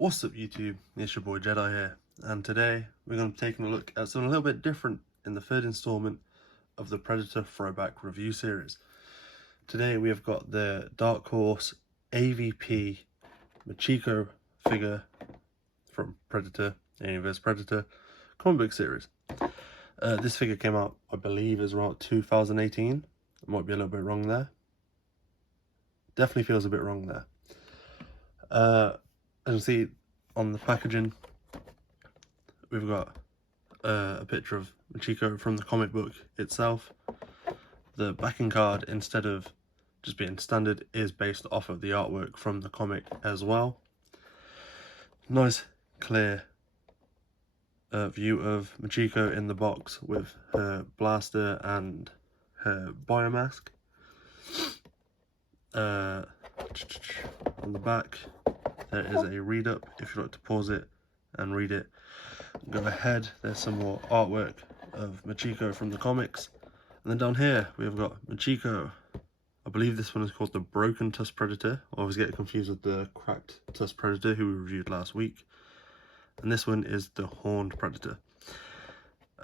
What's up YouTube, it's your boy Jedi here, and today we're going to be taking a look at something a little bit different in the third installment of the Predator throwback review series. Today we have got the Dark Horse AVP Machiko figure from Predator, Alien vs Predator comic book series. This figure came out, I believe, is around 2018. I might be a little bit wrong there. Definitely feels a bit wrong there. As you see on the packaging, we've got a picture of Machiko from the comic book itself. The backing card, instead of just being standard, is based off of the artwork from the comic as well. Nice clear view of Machiko in the box with her blaster and her biomask. On the back there is a read up if you'd like to pause it and read it. Go ahead, there's some more artwork of Machiko from the comics. And then down here we've got Machiko. I believe this one is called the Broken Tusk Predator. I always get confused with the Cracked Tusk Predator who we reviewed last week. And this one is the Horned Predator.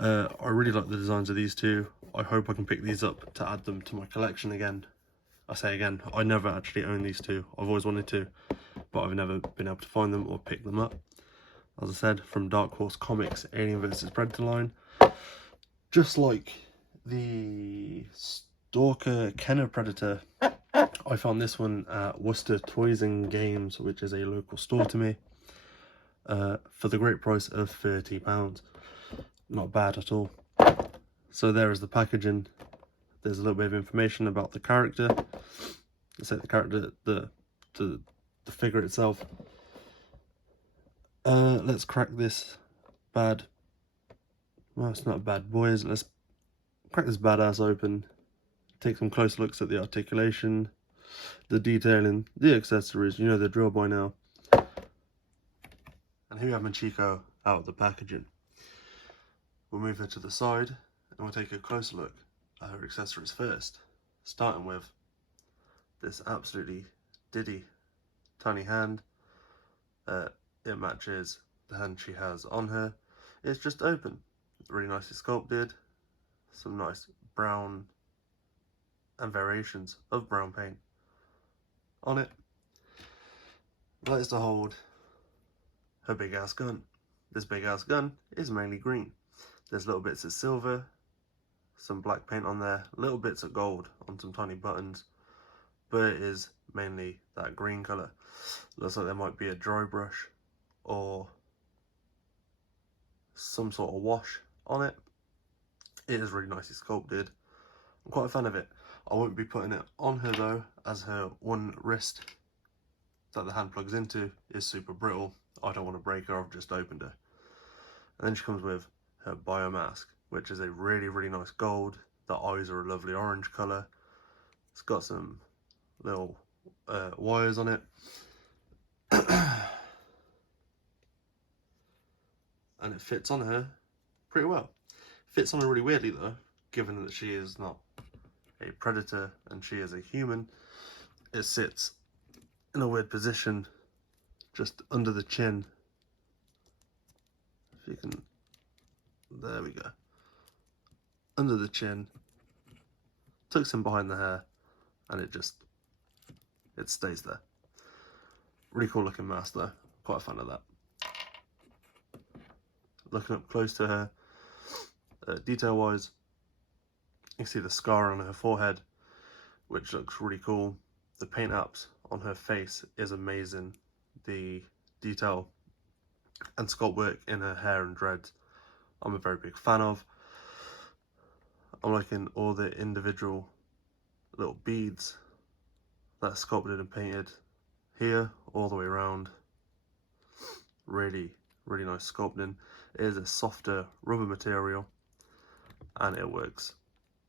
I really like the designs of these two. I hope I can pick these up to add them to my collection again. I say again, I never actually own these two. I've always wanted to, but I've never been able to find them or pick them up. As I said, from Dark Horse Comics Alien vs Predator line. Just like the Stalker Kenner Predator, I found this one at Worcester Toys and Games, which is a local store to me, for the great price of £30. Not bad at all. So there is the packaging. There's a little bit of information about the character. Let's say the character, the figure itself. Let's crack this bad. Well, it's not bad, boys. Let's crack this badass open. Take some close looks at the articulation, the detailing, the accessories. You know the drill by now. And here we have Machiko out of the packaging. We'll move her to the side and we'll take a closer look at her accessories first, starting with this absolutely diddy tiny hand. It matches the hand she has on her. It's just open, really nicely sculpted, some nice brown and variations of brown paint on it. That is to hold her big ass gun. This big ass gun is mainly green. There's little bits of silver, some black paint on there, little bits of gold on some tiny buttons, but it is mainly that green colour. Looks like there might be a dry brush or some sort of wash on it. It is really nicely sculpted. I'm quite a fan of it. I won't be putting it on her though, as her one wrist that the hand plugs into is super brittle. I don't want to break her, I've just opened her. And then she comes with her biomask, which is a really nice gold. The eyes are a lovely orange colour. It's got some little wires on it. And it fits on her pretty well. Fits on her really weirdly though, given that she is not a predator and she is a human. It sits in a weird position just under the chin. If you can, there we go. Under the chin, tucks in behind the hair, and it stays there. Really cool looking mask though, quite a fan of that. Looking up close to her, detail wise, you can see the scar on her forehead, which looks really cool. The paint apps on her face is amazing. The detail and sculpt work in her hair and dreads, I'm a very big fan of. I'm liking all the individual little beads that's sculpted and painted here all the way around. Really nice sculpting. It is a softer rubber material and it works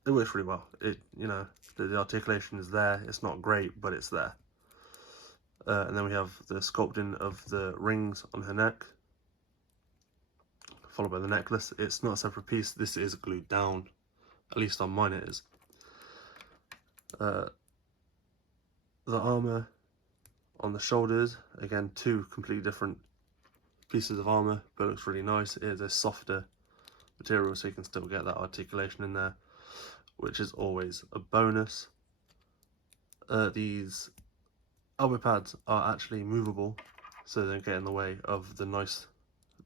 really well. It, you know, the articulation is there. It's not great, but it's there. And then we have the sculpting of the rings on her neck, followed by the necklace. It's not a separate piece. This is glued down, at least on mine it is. The armor on the shoulders, again, two completely different pieces of armor, but it looks really nice. It is a softer material, so you can still get that articulation in there, which is always a bonus. These elbow pads are actually movable, so they don't get in the way of the nice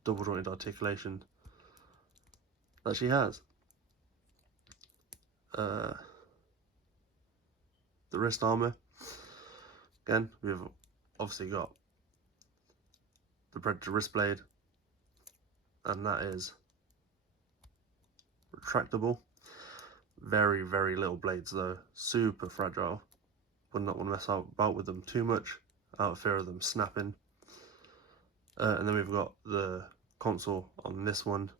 double jointed articulation that she has. The wrist armor, again, we've obviously got the Predator wrist blade, and that is retractable. Very, very little blades though, super fragile. Would not want to mess about with them too much, out of fear of them snapping. And then we've got the console on this one,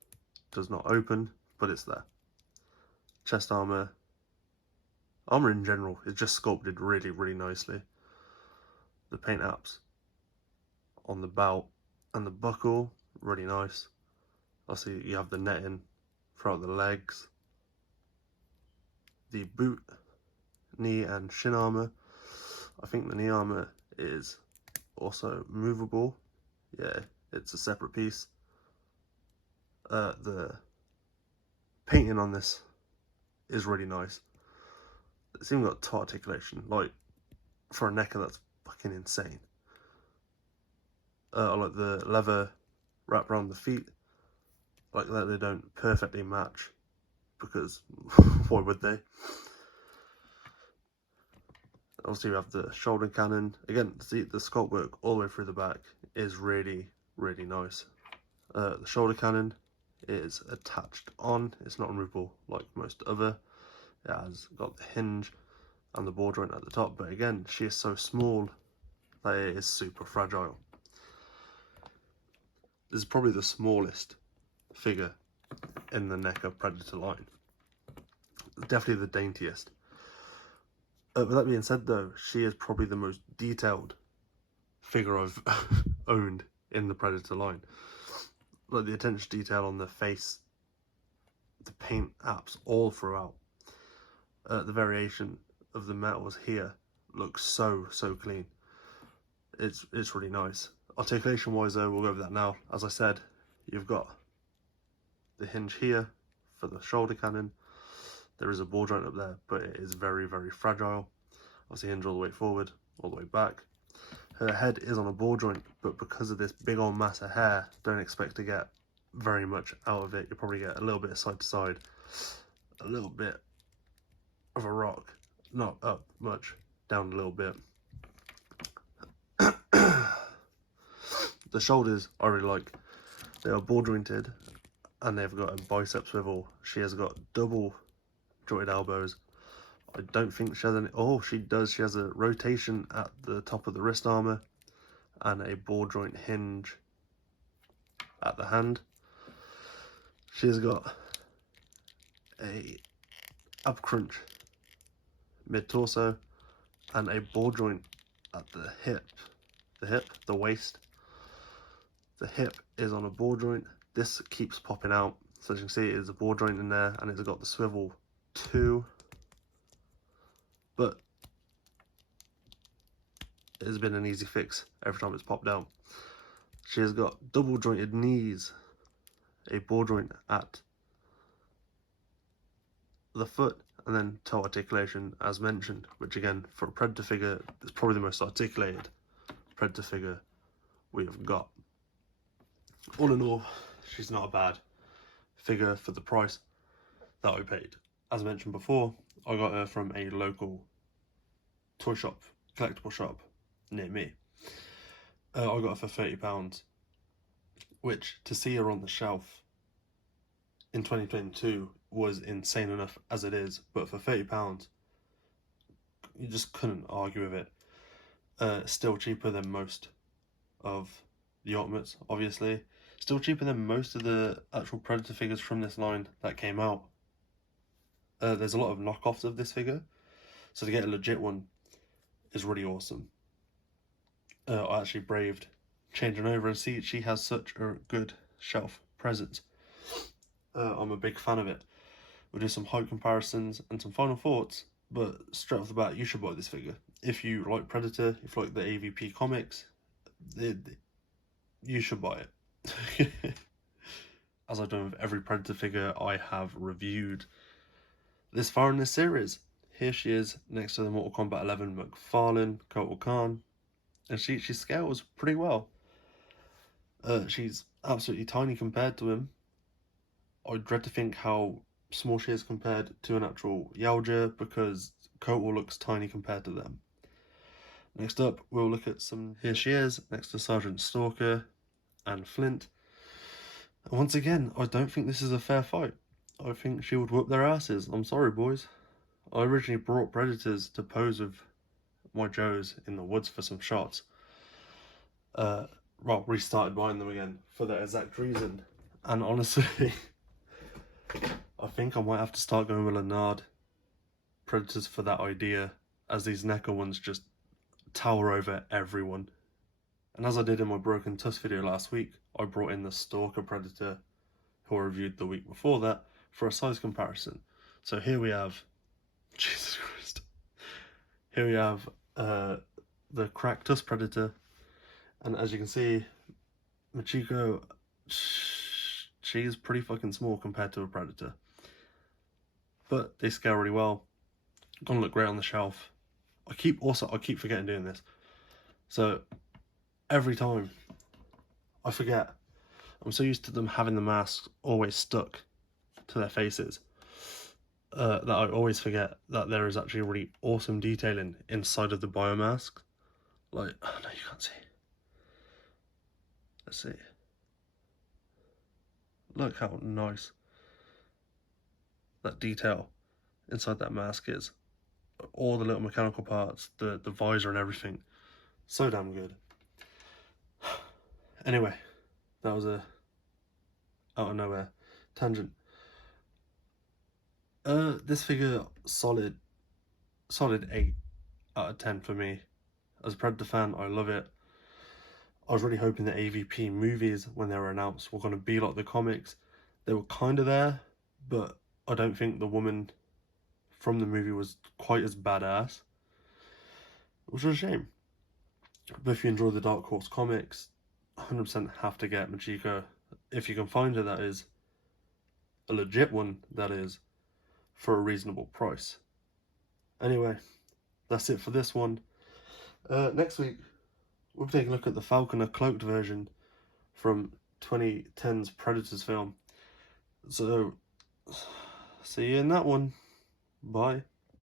does not open, but it's there. Chest armor in general is just sculpted really, really nicely. The paint apps on the belt and the buckle, really nice. Obviously you have the netting throughout the legs. The boot, knee and shin armor. I think the knee armor is also movable. Yeah, it's a separate piece. The painting on this is really nice. It's even got toe articulation. Like, for a NECA, that's fucking insane. I like the leather wrap around the feet. Like that, they don't perfectly match, because why would they? Obviously, we have the shoulder cannon. Again, see, the sculpt work all the way through the back is really, really nice. The shoulder cannon is attached on. It's not removable like most other. It has got the hinge and the ball joint at the top, but again, she is so small that it is super fragile. This is probably the smallest figure in the NECA Predator line. Definitely the daintiest. With that being said though, she is probably the most detailed figure I've owned in the Predator line. Like the attention to detail on the face, the paint apps all throughout. The variation of the metals here looks so clean. It's really nice. Articulation-wise though, we'll go over that now. As I said, you've got the hinge here for the shoulder cannon. There is a ball joint up there, but it is very, very fragile. Obviously hinge all the way forward, all the way back. Her head is on a ball joint, but because of this big old mass of hair, don't expect to get very much out of it. You'll probably get a little bit side to side, a little bit of a rock, not up much, down a little bit. The shoulders I really like. They are ball jointed and they've got a bicep swivel. She has got double jointed elbows. I don't think she has any. Oh, she does. She has a rotation at the top of the wrist armor and a ball joint hinge at the hand. She has got a ab crunch mid torso and a ball joint at the waist. The hip is on a ball joint. This keeps popping out, so as you can see, it is a ball joint in there, and it's got the swivel too. But it has been an easy fix every time it's popped out. She has got double jointed knees, a ball joint at the foot, and then toe articulation as mentioned, which again, for a Predator figure, is probably the most articulated Predator figure we have got. All in all, she's not a bad figure for the price that I paid. As mentioned before, I got her from a local toy shop, collectible shop near me. I got her for £30, which to see her on the shelf in 2022 was insane enough as it is, but for £30, you just couldn't argue with it. Still cheaper than most of the Ultimates, obviously. Still cheaper than most of the actual Predator figures from this line that came out. There's a lot of knockoffs of this figure, so to get a legit one is really awesome. I actually braved changing over and see she has such a good shelf presence. I'm a big fan of it. We'll do some height comparisons and some final thoughts, but straight off the bat, you should buy this figure. If you like Predator, if you like the AVP comics, you should buy it. As I've done with every Predator figure I have reviewed this far in this series. Here she is next to the Mortal Kombat 11 McFarlane, Kotal Khan, and she scales pretty well. She's absolutely tiny compared to him. I dread to think how small she is compared to an actual Yaoja, because Kotal looks tiny compared to them. Next up, we'll look at some... Here she is, next to Sergeant Stalker and Flint. And once again, I don't think this is a fair fight. I think she would whoop their asses. I'm sorry, boys. I originally brought Predators to pose with my Joes in the woods for some shots. Well, restarted buying them again for that exact reason. And honestly, I think I might have to start going with Leonard Predators for that idea, as these NECA ones just tower over everyone. And as I did in my Broken Tusk video last week, I brought in the Stalker Predator, who I reviewed the week before that, for a size comparison. So here we have, Jesus Christ, here we have the Cracked Tusk Predator, and as you can see, Machiko, she's pretty fucking small compared to a Predator, but they scale really well. Gonna look great on the shelf. I keep forgetting doing this, so every time I forget. I'm so used to them having the masks always stuck to their faces that I always forget that there is actually really awesome detailing inside of the biomask. Like, oh no, you can't see. Let's see. Look how nice that detail inside that mask is. All the little mechanical parts, the visor and everything. So damn good. Anyway, that was a out of nowhere tangent. This figure, solid 8 out of 10 for me. As a Predator fan, I love it. I was really hoping the AVP movies, when they were announced, were going to be like the comics. They were kind of there, but I don't think the woman from the movie was quite as badass, which was a shame. But if you enjoy the Dark Horse comics, 100% have to get Machiko. If you can find her, that is. A legit one, that is. For a reasonable price. Anyway, that's it for this one. Next week, we'll be taking a look at the Falconer cloaked version from 2010's Predators film. So, see you in that one. Bye.